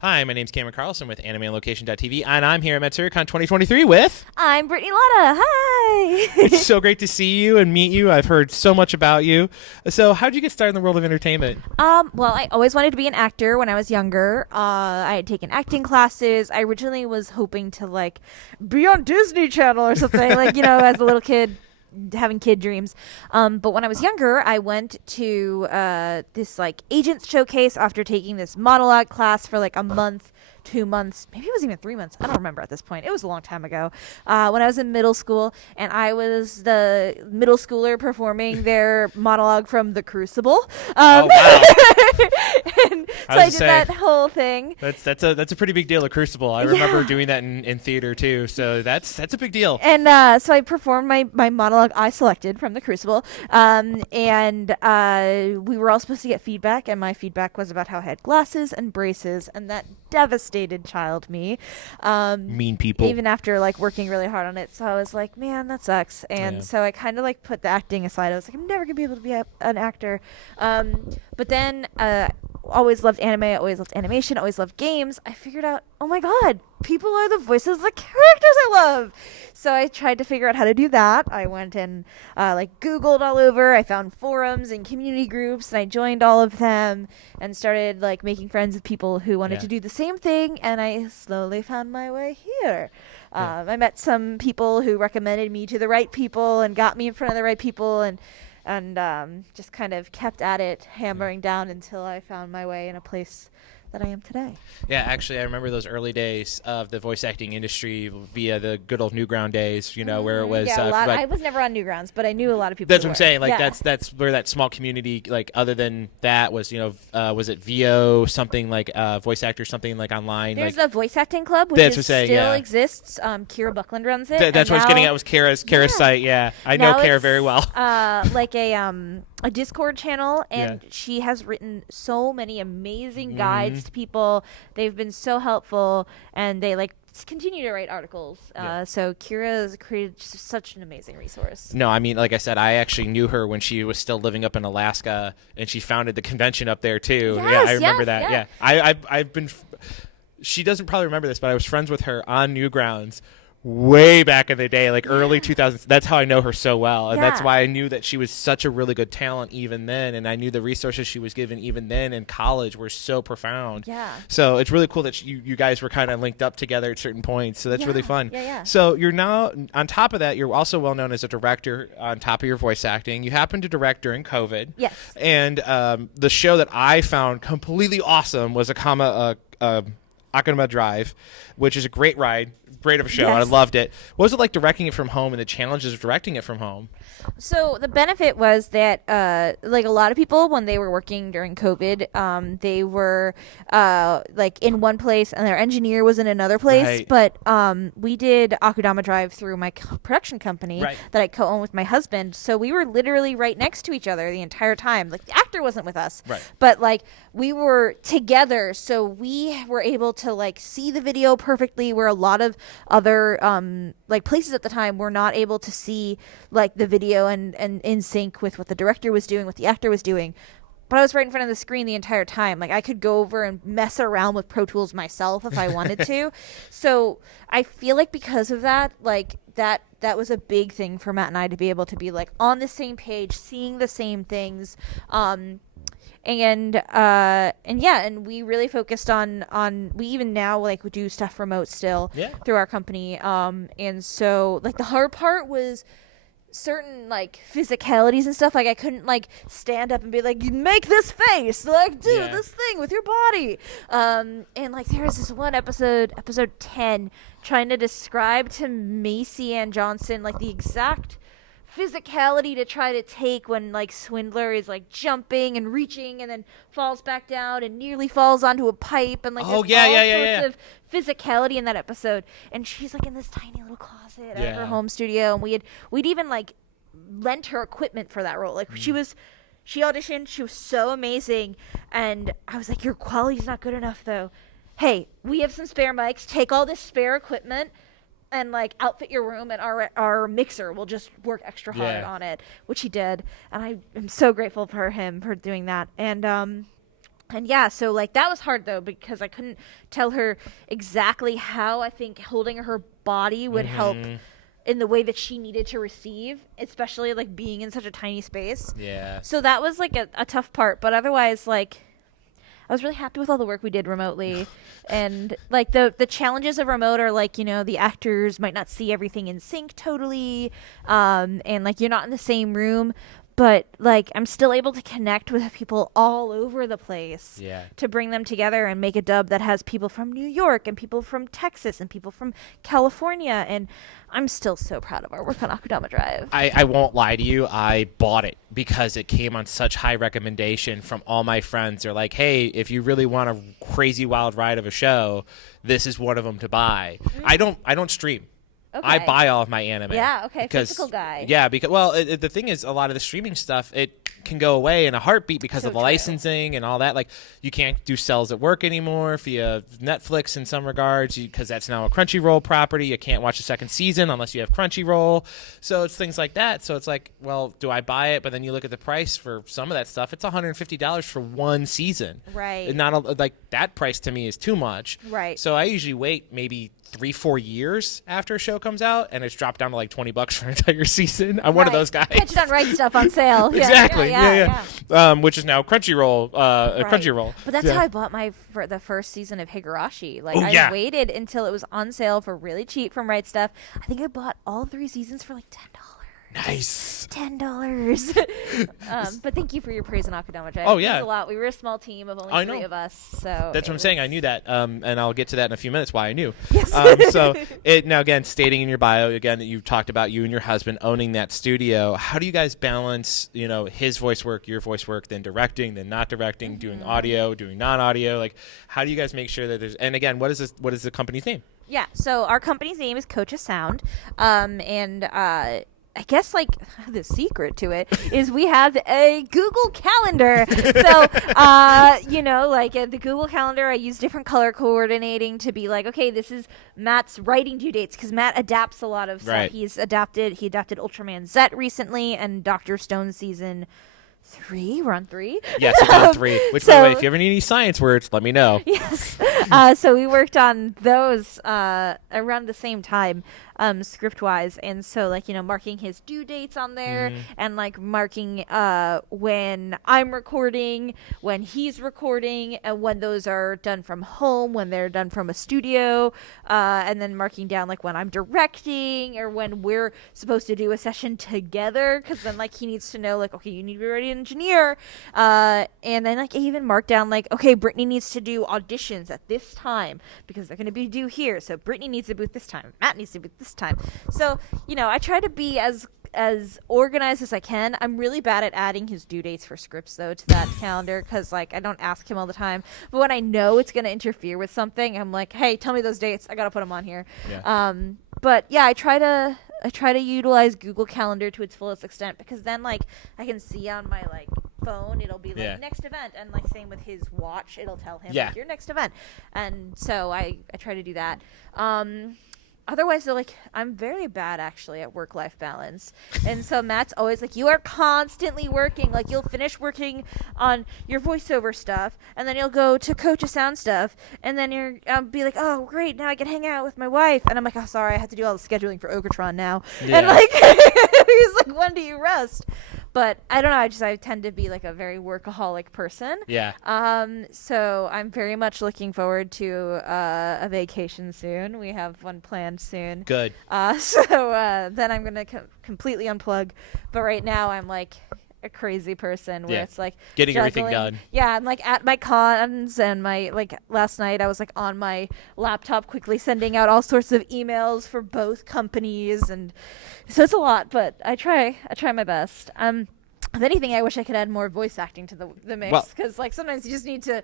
Hi, my name's Cameron Carlson with AnimeOnLocation.tv, and I'm here at Matsuricon 2023 with... I'm Brittany Lauda. Hi. It's so great to see you and meet you. I've heard so much about you. So how'd you get started in the world of entertainment? Well, I always wanted to be an actor when I was younger. I had taken acting classes. I originally was hoping to be on Disney Channel or something, as a little kid, having kid dreams. But when I was younger, I went to this agents showcase after taking this monologue class for a month. 2 months, maybe it was even 3 months. I don't remember at this point. It was a long time ago when I was in middle school, and I was the middle schooler performing their monologue from The Crucible. Oh, wow. And so I did that whole thing. That's a pretty big deal, a Crucible. I remember doing that in theater too, so that's a big deal. And so I performed my monologue I selected from The Crucible, and we were all supposed to get feedback, and my feedback was about how I had glasses and braces, and that devastated child me. Mean people. Even after working really hard on it. So I was like, man, that sucks. And so I kind of put the acting aside. I was like, I'm never gonna be able to be an actor. But then always loved anime, always loved animation, always loved games. I figured out, oh my god, people are the voices of the characters I love. So I tried to figure out how to do that. I went and Googled all over. I found forums and community groups, and I joined all of them and started making friends with people who wanted to do the same thing, and I slowly found my way here. I met some people who recommended me to the right people and got me in front of the right people, and just kind of kept at it, hammering down until I found my way in a place that I am today. Yeah, actually, I remember those early days of the voice acting industry via the good old Newground days, where it was... I was never on Newgrounds, but I knew a lot of people. That's what I'm saying. That's where that small community, other than that, was, was it VO, something voice actor, something online? There's a voice acting club, which still exists. Kira Buckland runs it. That's what I was getting at, was Kara's site, yeah. I know Kara very well. A Discord channel, and she has written so many amazing guides to people. They've been so helpful, and they continue to write articles. So Kira has created such an amazing resource. No, I mean, like I said, I actually knew her when she was still living up in Alaska, and she founded the convention up there too. Yes, I remember that. Yeah, I've been. She doesn't probably remember this, but I was friends with her on Newgrounds way back in the day, early 2000s. That's how I know her so well, and that's why I knew that she was such a really good talent even then, and I knew the resources she was given even then in college were so profound. So it's really cool that you guys were kind of linked up together at certain points, so that's really fun. So you're now, on top of that, you're also well known as a director on top of your voice acting. You happened to direct during COVID. Yes. And the show that I found completely awesome was Akama Drive, which is a great ride, great of a show. I loved it. What was it like directing it from home, and the challenges of directing it from home? So the benefit was that a lot of people, when they were working during COVID, they were in one place and their engineer was in another place. But we did Akudama Drive through my production company that I co-own with my husband. So we were literally right next to each other the entire time. The actor wasn't with us, but we were together, so we were able to see the video perfectly, where a lot of other places at the time were not able to see the video and in sync with what the director was doing, what the actor was doing. But I was right in front of the screen the entire time. I could go over and mess around with Pro Tools myself if I wanted to. So I feel because of that, that was a big thing for Matt and I, to be able to be on the same page, seeing the same things. And we really focused on we even now we do stuff remote still through our company. And so the hard part was certain physicalities and stuff. I couldn't stand up and be make this face, do this thing with your body. And there was this one episode 10, trying to describe to Macy Ann Johnson the exact physicality to try to take when Swindler is jumping and reaching and then falls back down and nearly falls onto a pipe, and sorts of physicality in that episode. And she's in this tiny little closet at her home studio, and we'd even lent her equipment for that role. She auditioned, she was so amazing, and I was your quality's not good enough though. Hey, we have some spare mics, take all this spare equipment and outfit your room, and our mixer will just work extra hard on it, which he did, and I am so grateful for him for doing that. And And yeah, so like that was hard though, because I couldn't tell her exactly how I think holding her body would help in the way that she needed to receive, especially like being in such a tiny space. Yeah. So that was like a tough part, but otherwise, like, I was really happy with all the work we did remotely. And like the challenges of remote are like, you know, the actors might not see everything in sync totally, and like you're not in the same room, but like I'm still able to connect with people all over the place to bring them together and make a dub that has people from New York and people from Texas and people from California. And I'm still so proud of our work on Akudama Drive. I won't lie to you. I bought it because it came on such high recommendation from all my friends. They're like, hey, if you really want a crazy wild ride of a show, this is one of them to buy. I don't stream. Okay. I buy all of my anime. Yeah, okay, physical guy. Yeah, because, well, the thing is, a lot of the streaming stuff, it can go away in a heartbeat because of the licensing and all that. Like, you can't do sales at work anymore via Netflix in some regards, because that's now a Crunchyroll property. You can't watch the second season unless you have Crunchyroll. So it's things like that. So it's like, well, do I buy it? But then you look at the price for some of that stuff. It's $150 for one season. Right. Like, that price to me is too much. Right. So I usually wait maybe 3-4 years after a show comes out, and it's dropped down to like $20 for an entire season. I'm one of those guys. Catch it on Right Stuff on sale. Exactly. Yeah. Which is now Crunchyroll. Crunchyroll. But that's how I bought the first season of Higurashi. Like I waited until it was on sale for really cheap from Right Stuff. I think I bought all 3 seasons for like $10. Nice. $10. But thank you for your praise on Akudama Drive. Oh, yeah. It was a lot. We were a small team of only 3 of us. So that's what I'm saying. I knew that. And I'll get to that in a few minutes, why I knew. Yes. Now, again, stating in your bio, again, that you've talked about you and your husband owning that studio. How do you guys balance, you know, his voice work, your voice work, then directing, then not directing, doing audio, doing non-audio? Like, how do you guys make sure that there's – and, again, what is the company's name? Yeah. So our company's name is Kocha Sound. I guess, like, the secret to it is we have a Google Calendar. So, you know, like, the Google Calendar, I use different color coordinating to be like, okay, this is Matt's writing due dates, because Matt adapts a lot of stuff. Right. He adapted Ultraman Z recently and Dr. Stone season 3. We're on 3. Yes, it's on 3. Which, by the way, if you ever need any science words, let me know. Yes. So we worked on those around the same time, script-wise. And so, like, you know, marking his due dates on there and, like, marking when I'm recording, when he's recording, and when those are done from home, when they're done from a studio, and then marking down, like, when I'm directing or when we're supposed to do a session together, because then, like, he needs to know, like, okay, you need to be ready to engineer. And then, like, I even mark down, like, okay, Brittany needs to do auditions at this time because they're going to be due here. So Brittany needs to booth this time. Matt needs to booth this time. So, you know, I try to be as organized as I can. I'm really bad at adding his due dates for scripts, though, to that calendar, because, like, I don't ask him all the time. But when I know it's going to interfere with something, I'm like, hey, tell me those dates. I got to put them on here. Yeah. But yeah, I try to utilize Google Calendar to its fullest extent, because then, like, I can see on my, like, phone, it'll be like next event, and, like, same with his watch, it'll tell him like, your next event. And so I try to do that. Otherwise, though, like, I'm very bad, actually, at work-life balance. And so Matt's always like, you are constantly working. Like, you'll finish working on your voiceover stuff, and then you'll go to Kocha Sound stuff, and then you're be like, oh, great, now I can hang out with my wife. And I'm like, oh, sorry, I have to do all the scheduling for Ogretron now. Yeah. And, like, he's like, when do you rest? But I don't know. I tend to be like a very workaholic person. Yeah. So I'm very much looking forward to a vacation soon. We have one planned soon. Good. So then I'm gonna completely unplug. But right now I'm like a crazy person where it's like getting juggling. everything done. Yeah, I'm like at my cons, and my, like, last night I was like on my laptop quickly sending out all sorts of emails for both companies, and so it's a lot, but I try my best. If anything, I wish I could add more voice acting to the mix, because, like, sometimes you just need to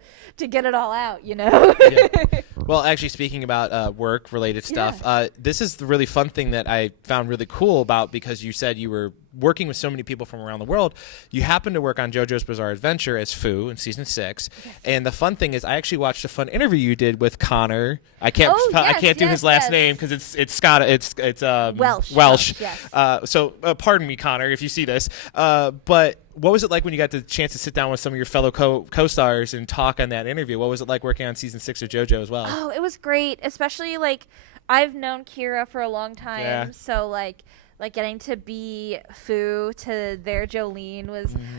get it all out, you know? Yeah. Well, actually, speaking about work-related stuff, this is the really fun thing that I found really cool about, because you said you were working with so many people from around the world. You happen to work on JoJo's Bizarre Adventure as Fu in season 6, and the fun thing is I actually watched a fun interview you did with Connor. I can't do his last name because it's Scott. It's Welsh. Welsh. Yes. So pardon me, Connor, if you see this. But what was it like when you got the chance to sit down with some of your fellow co-stars and talk on that interview? What was it like working on season 6 of JoJo as well? Oh, it was great, especially like I've known Kira for a long time, so like getting to be Fu to their Jolene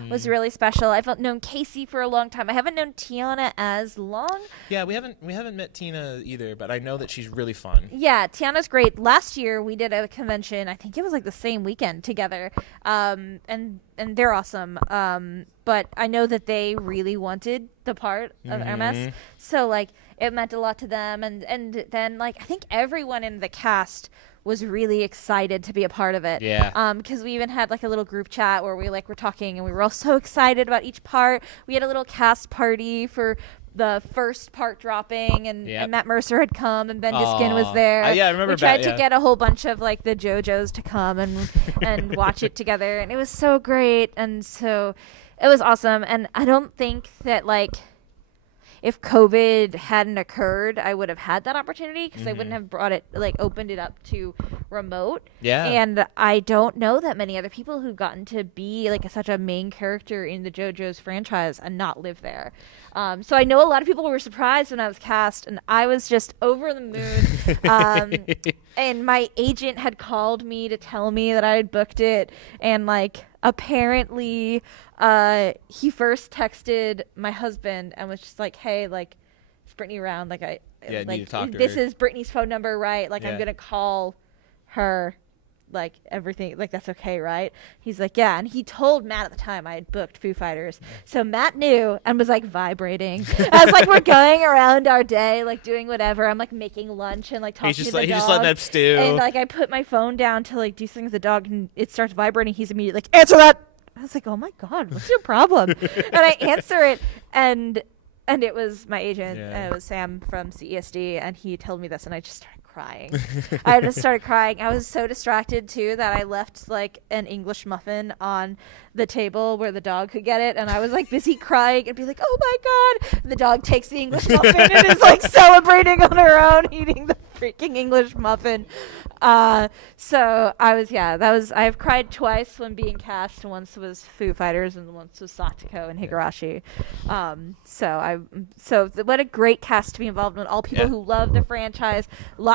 was really special. I've known Casey for a long time. I haven't known Tiana as long. Yeah, we haven't met Tina either, but I know that she's really fun. Yeah, Tiana's great. Last year we did a convention. I think it was like the same weekend together, and they're awesome. But I know that they really wanted the part of Hermes, so like it meant a lot to them. And then like I think everyone in the cast was really excited to be a part of it. Yeah. Because we even had like a little group chat where we like were talking and we were all so excited about each part. We had a little cast party for the first part dropping, and Matt Mercer had come and Ben Diskin was there. Yeah, I remember. We tried to get a whole bunch of like the JoJos to come and watch it together, and it was so great, and so it was awesome. And I don't think that like if COVID hadn't occurred, I would have had that opportunity because I wouldn't have opened it up to remote. Yeah. And I don't know that many other people who've gotten to be like such a main character in the JoJo's franchise and not live there. So I know a lot of people were surprised when I was cast, and I was just over the moon. And my agent had called me to tell me that I had booked it, and like apparently he first texted my husband and was just like, hey, like, is Brittany around? Like, I need to talk to this her. is Brittany's phone number, right? Like, I'm gonna call her, like, everything, like, that's okay, right? He's like, yeah. And he told Matt at the time I had booked Foo Fighters, so Matt knew and was like vibrating as like we're going around our day, like doing whatever. I'm like making lunch and like talking to the dog. He's just letting that stew. And like I put my phone down to like do something with the dog, and it starts vibrating. He's immediately like, answer that. I was like, oh my God, what's your problem? And I answer it, and it was my agent. And it was Sam from CESD, and he told me this, and I just started crying. I just started crying. I was so distracted too that I left like an English muffin on the table where the dog could get it, and I was like busy crying and be like, oh my God. And the dog takes the English muffin and is like celebrating on her own, eating the freaking English muffin. So I've cried twice when being cast. Once was Foo Fighters and once was Satoko and Higurashi. So what a great cast to be involved in. All people who love the franchise.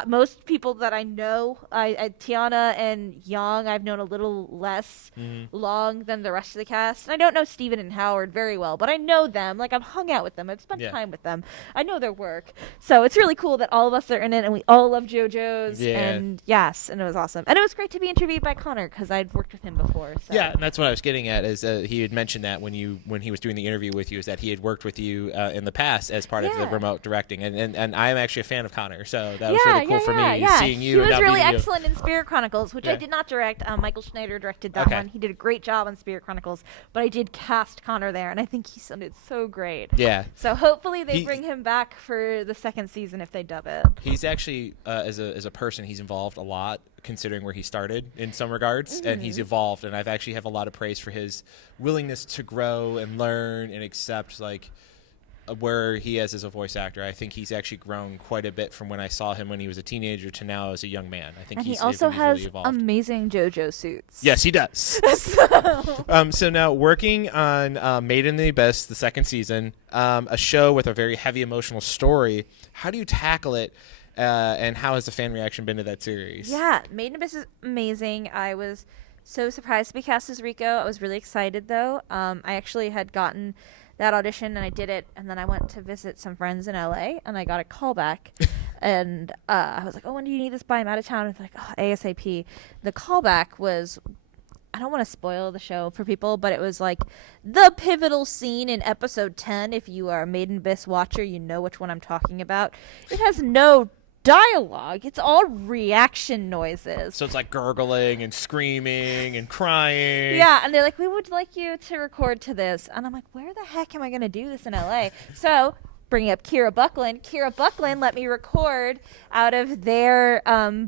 Most people that I know, Tiana and Yang, I've known a little less long than the rest of the cast. And I don't know Steven and Howard very well, but I know them. Like, I've hung out with them. I've spent time with them. I know their work. So it's really cool that all of us are in it, and we all love JoJo's. And yes, and it was awesome. And it was great to be interviewed by Connor because I'd worked with him before. So. Yeah, and that's what I was getting at. Is he had mentioned that when he was doing the interview with you, is that he had worked with you in the past as part of the remote directing, and I am actually a fan of Connor, so that was really cool for me seeing you. He was really excellent in Spirit Chronicles, which I did not direct. Michael Schneider directed that one. He did a great job on Spirit Chronicles, but I did cast Connor there, and I think he sounded so great. Yeah. So hopefully they bring him back for the second season if they dub it. He's actually as a person, he's involved a lot, considering where he started in some regards, and he's evolved, and I've actually have a lot of praise for his willingness to grow and learn and accept like where he is as a voice actor. I think he's actually grown quite a bit from when I saw him when he was a teenager to now as a young man. I think he also has really evolved. Amazing JoJo suits. Yes, he does. So now working on Made in the Abyss, the second season, a show with a very heavy emotional story. How do you tackle it? And how has the fan reaction been to that series? Yeah, Made in Abyss is amazing. I was so surprised to be cast as Rico. I was really excited, though. I actually had gotten that audition, and I did it, and then I went to visit some friends in LA, and I got a call back. And I was like, oh, when do you need this by? I'm out of town. It's like, oh, ASAP. The callback was, I don't want to spoil the show for people, but it was like the pivotal scene in episode 10. If you are a Made in Abyss watcher, you know which one I'm talking about. It has no dialogue. It's all reaction noises. So it's like gurgling and screaming and crying. Yeah, and they're like, we would like you to record to this. And I'm like, where the heck am I going to do this in LA? So bringing up Kira Buckland let me record out of their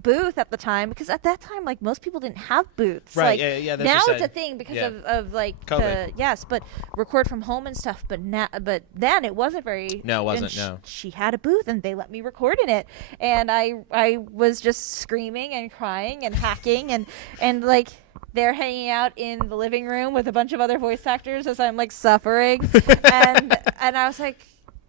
booth at the time, because at that time, like, most people didn't have booths. Right, like, yeah. Now it's a thing because of like COVID. but record from home and stuff. But then it wasn't very. No, it wasn't. No. She had a booth and they let me record in it, and I was just screaming and crying and hacking and like. they're hanging out in the living room with a bunch of other voice actors as I'm like suffering, and I was like,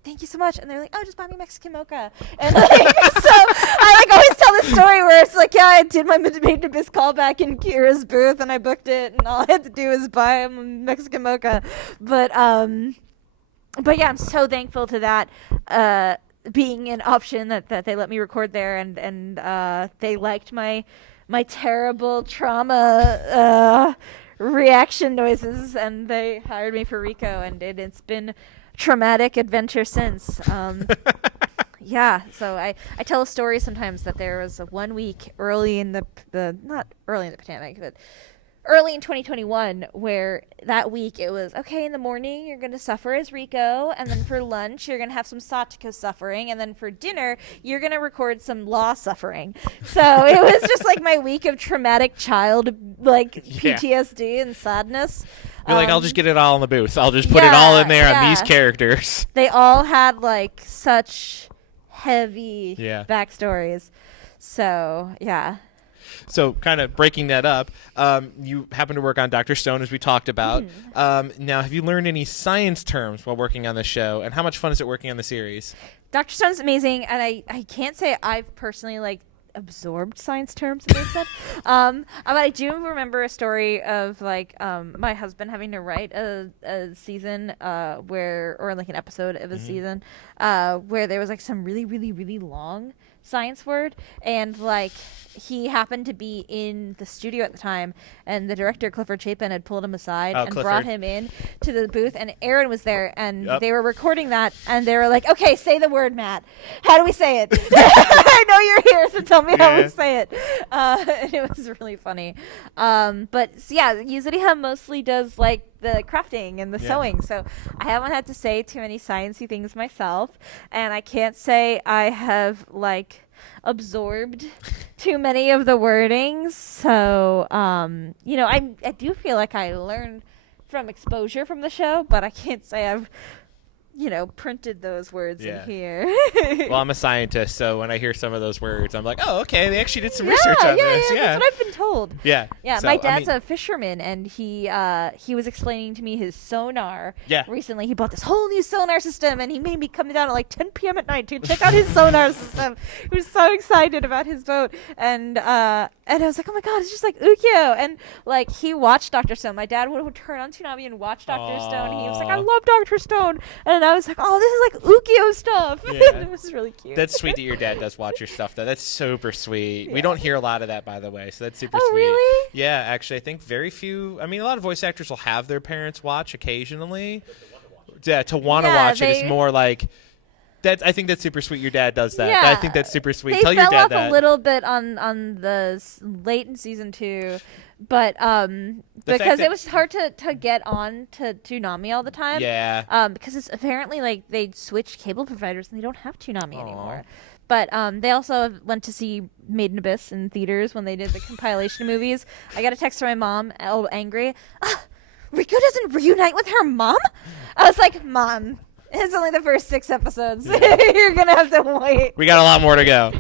thank you so much. And they're like, oh, just buy me Mexican mocha. And like, so I like always tell this story where it's like, yeah, I did my Made in Abyss callback in Kira's booth and I booked it and all I had to do was buy him a Mexican mocha. But yeah, I'm so thankful to that being an option that they let me record there, and they liked my terrible trauma reaction noises, and they hired me for Rico, and it's been traumatic adventure since. Yeah, so I tell a story sometimes that there was a 1 week early in the not early in the pandemic, but early in 2021, where that week it was, okay, in the morning you're going to suffer as Rico, and then for lunch you're going to have some Satoko suffering, and then for dinner you're going to record some Law suffering. So it was just like my week of traumatic child, like PTSD and sadness. You're like, I'll just get it all in the booth. I'll just put it all in there on these characters. They all had like such heavy backstories. So, yeah. So kind of breaking that up, you happen to work on Dr. Stone, as we talked about. Now, have you learned any science terms while working on the show? And how much fun is it working on the series? Dr. Stone's amazing. And I can't say I've personally like absorbed science terms that they said. But I do remember a story of like my husband having to write a season or like an episode of a season where there was like some really, really, really long science word, and like he happened to be in the studio at the time, and the director Clifford Chapin had pulled him aside and brought him in to the booth, and Aaron was there, and they were recording that, and they were like, okay, say the word, Matt. How do we say it? I know you're here, so tell me how we say it. And it was really funny. But yeah, Yuzuriha mostly does like the crafting and the sewing, so I haven't had to say too many sciencey things myself, and I can't say I have like absorbed too many of the wordings. So you know, I do feel like I learned from exposure from the show, but I can't say I've printed those words in here. Well, I'm a scientist, so when I hear some of those words, I'm like, oh, okay, they actually did some research on this. Yeah, that's what I've been told. Yeah. So, my dad's a fisherman, and he was explaining to me his sonar. Yeah. Recently, he bought this whole new sonar system, and he made me come down at like 10 p.m. at night to check out his sonar system. He was so excited about his boat, and I was like, oh my god, it's just like Ukyo. And like he watched Dr. Stone. My dad would turn on Toonami and watch Dr. Stone. He was like, I love Dr. Stone, and I was like, oh, this is like Ukyo stuff. It was really cute. That's sweet that your dad does watch your stuff, though. That's super sweet. We don't hear a lot of that, by the way, so that's super sweet. Really? Yeah, actually, I think very few. I mean, a lot of voice actors will have their parents watch occasionally. Yeah, to want to watch it is more like. I think that's super sweet. Your dad does that. Yeah, I think that's super sweet. Tell your dad that. They fell off a little bit on the late in season 2, but because it was hard to get on to Toonami all the time. Yeah. Because it's apparently like they switched cable providers and they don't have Toonami anymore. But they also went to see Made in Abyss in theaters when they did the compilation movies. I got a text from my mom, all angry. Rico doesn't reunite with her mom? I was like, Mom. It's only the first 6 episodes. You're going to have to wait. We got a lot more to go.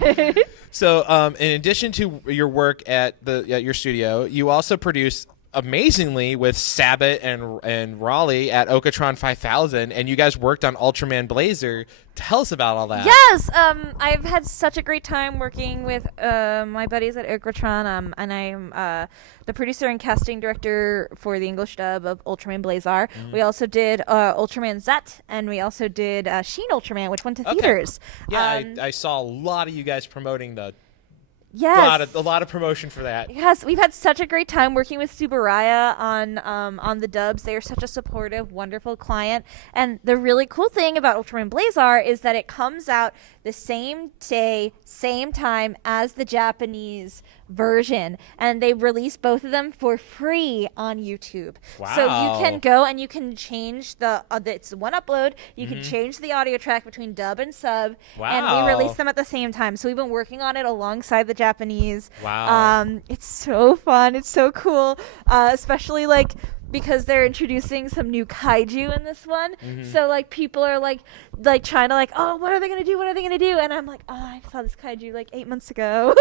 So in addition to your work at your studio, you also produce amazingly with Sabbath and Raleigh at Okatron 5000, and you guys worked on Ultraman Blazer. Tell us about all that. Yes, I've had such a great time working with my buddies at Okatron, and I'm the producer and casting director for the English dub of Ultraman Blazer. We also did Ultraman Zet, and we also did Sheen Ultraman, which went to theaters. Yeah, I saw a lot of you guys promoting the. Yes. A lot of promotion for that. Yes, we've had such a great time working with Tsuburaya on the dubs. They are such a supportive, wonderful client. And the really cool thing about Ultraman Blazer is that it comes out the same day, same time as the Japanese version. And they release both of them for free on YouTube. Wow. So you can go and you can change it's one upload. You can change the audio track between dub and sub. Wow. And we release them at the same time. So we've been working on it alongside the Japanese. Wow. It's so fun. It's so cool. Especially like because they're introducing some new kaiju in this one. Mm-hmm. So like people are like trying to like, oh, what are they gonna do? What are they gonna do? And I'm like, oh, I saw this kaiju like 8 months ago.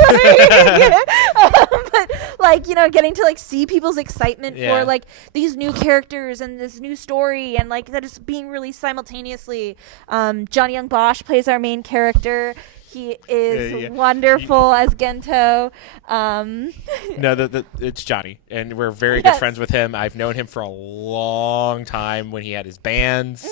But like, you know, getting to like see people's excitement for like these new characters and this new story, and like that is being released simultaneously. Johnny Young Bosch plays our main character. He is wonderful as Gento. No, it's Johnny, and we're very good friends with him. I've known him for a long time when he had his bands,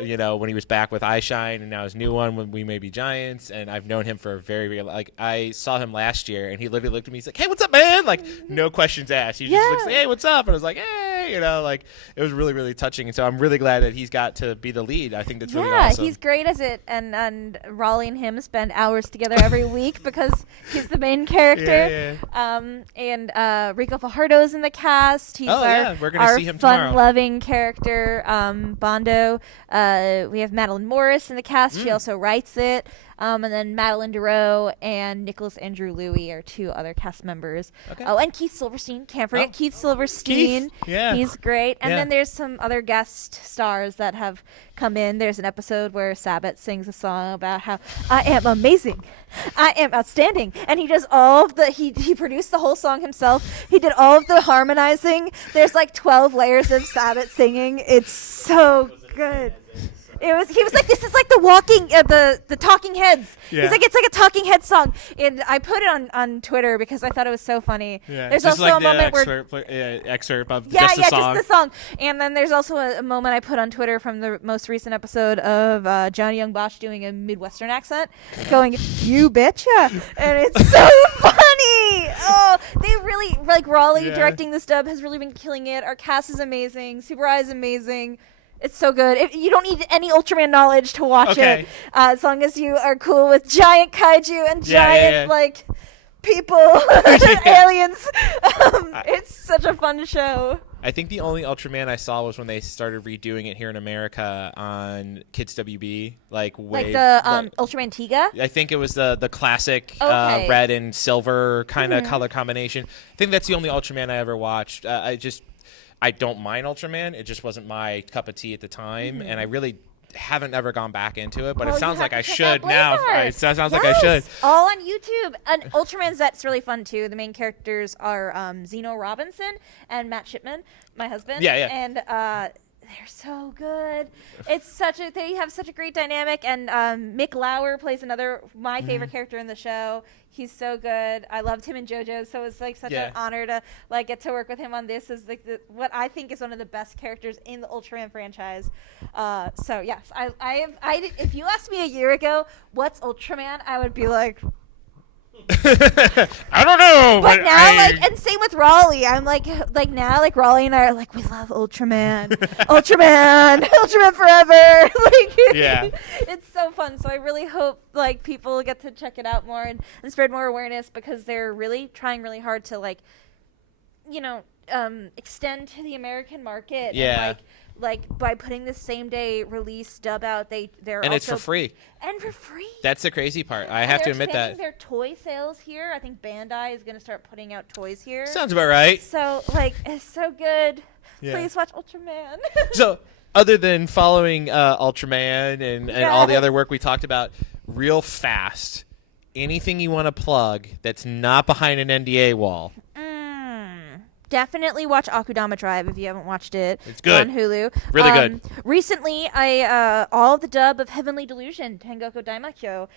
you know, when he was back with Eyeshine, and now his new one, When We May Be Giants, and I've known him for a very, very, like, I saw him last year, and he literally looked at me, he's like, hey, what's up, man? Like, no questions asked. He just looks like, hey, what's up? And I was like, hey, you know, like, it was really, really touching, and so I'm really glad that he's got to be the lead. I think that's really awesome. Yeah, he's great as it, and Raleigh and him spend hours together every week because he's the main character. And Rico Fajardo's in the cast. He's we're gonna see him tomorrow. Fun-loving character. Bondo. We have Madeline Morris in the cast. She also writes it. And then Madeline Duro and Nicholas Andrew Louis are 2 other cast members. Okay. Oh, and Keith Silverstein. Can't forget Keith Silverstein. He's great. And then there's some other guest stars that have come in. There's an episode where Sabbath sings a song about how I am amazing. I am outstanding. And he does all of the, he produced the whole song himself. He did all of the harmonizing. There's like 12 layers of Sabbath singing. It's so good. He was like, this is like the Talking Heads. He's like, it's like a Talking Heads song. And I put it on Twitter because I thought it was so funny. There's just also like a moment excerpt of just the song. just the song. And then there's also a moment I put on Twitter from the most recent episode of Johnny Young Bosch doing a Midwestern accent, going, you betcha. And it's so funny. Oh, they really, like, Raleigh directing this dub has really been killing it. Our cast is amazing. Super Eye is amazing. It's so good. You don't need any Ultraman knowledge to watch it, as long as you are cool with giant kaiju and giant like people, aliens. It's such a fun show. I think the only Ultraman I saw was when they started redoing it here in America on Kids WB, Ultraman Tiga. I think it was the classic red and silver kind of color combination. I think that's the only Ultraman I ever watched. I don't mind Ultraman. It just wasn't my cup of tea at the time, and I really haven't ever gone back into it. But it sounds like I should now. It sounds like I should. All on YouTube. And Ultraman's that's really fun too. The main characters are Zeno Robinson and Matt Shipman, my husband. And they're so good. They have such a great dynamic. And Mick Lauer plays my favorite character in the show. He's so good. I loved him in JoJo, so it's like such an honor to like get to work with him on this. Is like what I think is one of the best characters in the Ultraman franchise. So yes, if you asked me a year ago what's Ultraman, I would be like, I don't know. But now, and same with Raleigh. I'm like now, like Raleigh and I are like, we love Ultraman, Ultraman forever. It's so fun. So I really hope like people get to check it out more and spread more awareness, because they're really trying really hard to like, you know, extend to the American market. And, like by putting the same day release dub out, they're and also it's for free. And for free. That's the crazy part. I have to admit that. Their toy sales here. I think Bandai is going to start putting out toys here. Sounds about right. So like, it's so good. Please watch Ultraman. So other than following Ultraman and all the other work we talked about, real fast, anything you want to plug that's not behind an NDA wall? Definitely watch Akudama Drive if you haven't watched it. It's good. On Hulu. Really good. Recently, all the dub of Heavenly Delusion, Tengoku Daimakyo,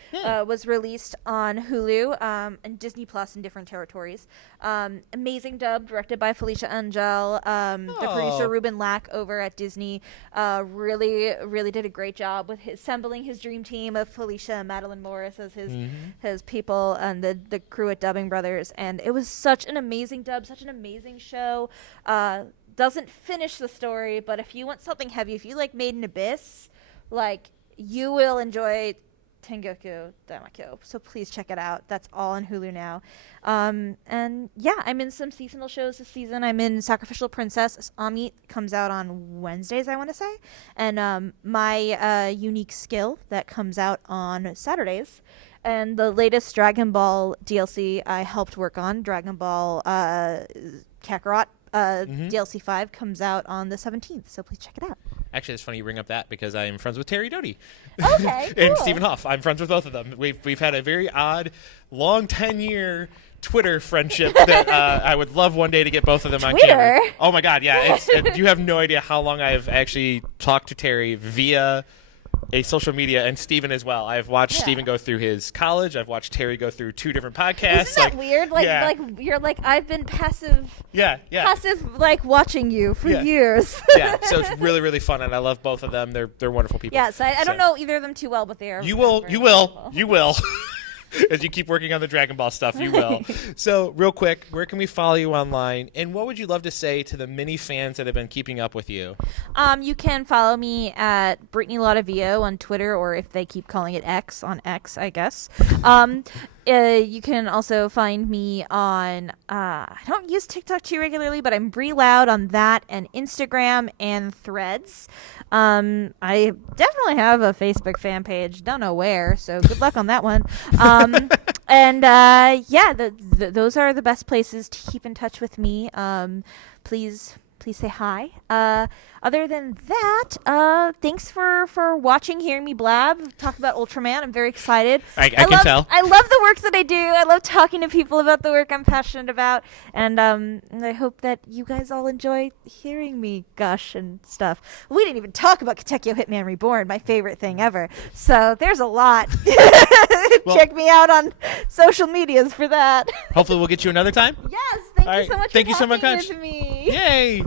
was released on Hulu and Disney Plus in different territories. Amazing dub, directed by Felicia Angel. The producer Ruben Lack over at Disney really, really did a great job with assembling his dream team of Felicia and Madeline Morris as his people and the crew at Dubbing Brothers. And it was such an amazing dub, such an amazing show. Doesn't finish the story, but if you want something heavy, if you like Made in Abyss, like, you will enjoy Tengoku Daimakyo. So please check it out. That's all on Hulu now. And yeah, I'm in some seasonal shows this season. I'm in Sacrificial Princess. Ami comes out on Wednesdays, I want to say. And my Unique Skill that comes out on Saturdays. And the latest Dragon Ball DLC I helped work on, Dragon Ball Kakarot, DLC 5 comes out on the 17th, so please check it out. Actually, it's funny you bring up that because I am friends with Terry Doty. Okay, and cool. Stephen Huff. I'm friends with both of them. We've had a very odd, long 10-year Twitter friendship that I would love one day to get both of them on camera. Oh my God, yeah! You have no idea how long I've actually talked to Terry via a social media, and Steven as well. I've watched Steven go through his college. I've watched Terry go through 2 different podcasts. Isn't that weird? Like you're like, I've been passive. Passive, like watching you for years. Yeah, so it's really, really fun, and I love both of them. They're wonderful people. Yeah, so I don't know either of them too well, but they are. You will. As you keep working on the Dragon Ball stuff, you will. So, real quick, where can we follow you online? And what would you love to say to the many fans that have been keeping up with you? You can follow me at Brittany Lauda VO on Twitter, or if they keep calling it X, on X, I guess. You can also find me on, I don't use TikTok too regularly, but I'm Brie Loud on that, and Instagram and Threads. I definitely have a Facebook fan page, don't know where, so good luck on that one. Those are the best places to keep in touch with me. Please say hi. Other than that, thanks for watching, hearing me blab, talk about Ultraman. I'm very excited. I can tell. I love the work that I do. I love talking to people about the work I'm passionate about. And I hope that you guys all enjoy hearing me gush and stuff. We didn't even talk about Katekyo Hitman Reborn, my favorite thing ever. So there's a lot. Well, check me out on social medias for that. Hopefully we'll get you another time. Yes, thank you so much Thank you so for talking much. with me. Yay.